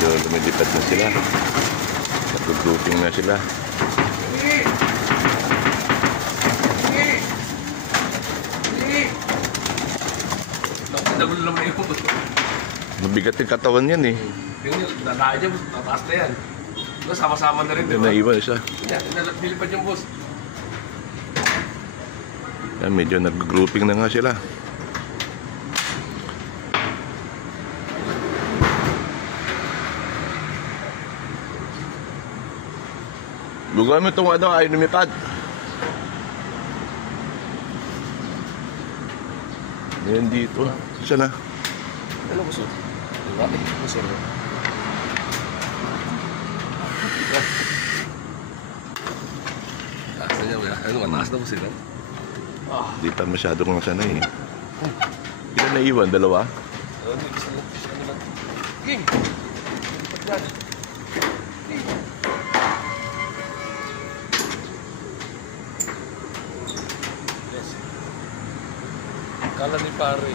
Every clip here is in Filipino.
So, lumilipad na sila. Nag-grouping na sila. Mabigat yung katawan yan eh. Yung dadaan dyan, tataas na yan. Sama-sama na rin, di ba? Naiwan isa. Nilipad yung boss. Yan, medyo nag-grouping na nga sila. Lugar mo itong ano, ayaw lumipad. Yan dito. Isa na. Ano gusto? Diba? Gusto mo. Taas na niya ba? Ano, mataas na po sila? Di pa masyadong sanay eh. Ilan na iwan? Dalawa? Ging! Pagyan! Yes. Kala ni pare.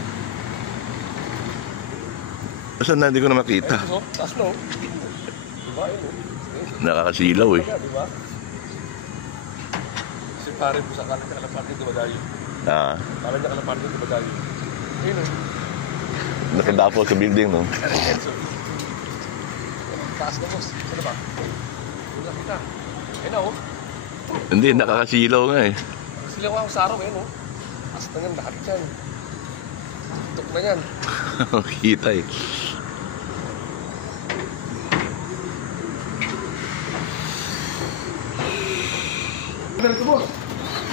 Saan na? Hindi ko na makita. Ayun, taas no? Diba? Ayun, Nakakasilaw eh. diba? Si pare po sa kala niya kalapati, diba tayo? Ah, Kala niya kalapati, diba tayo? Ayun o. nakadapo sa building no? Taas na boss. Saan ba? Wala kita. Ayun na o. Hindi, nakakasilaw nga eh. Sila ko ako sa araw, ayun o. Taas na yan, lahat yan. Tuk na yan. Kita eh. Ano ito boss?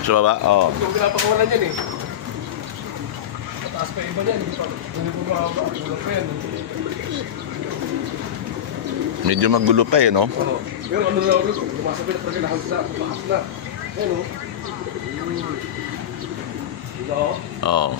Sa baba? Oo. Ito ang pinapakawalan yan eh. Mataas pa iba yan. Hindi ko makaba. Kulang pa yan. Medyo magulo pa eh, no? Oo. Pero ano na ulit, lumasabi na talaga lahas na. Lahas na. Ayun o. Diba o? Oo.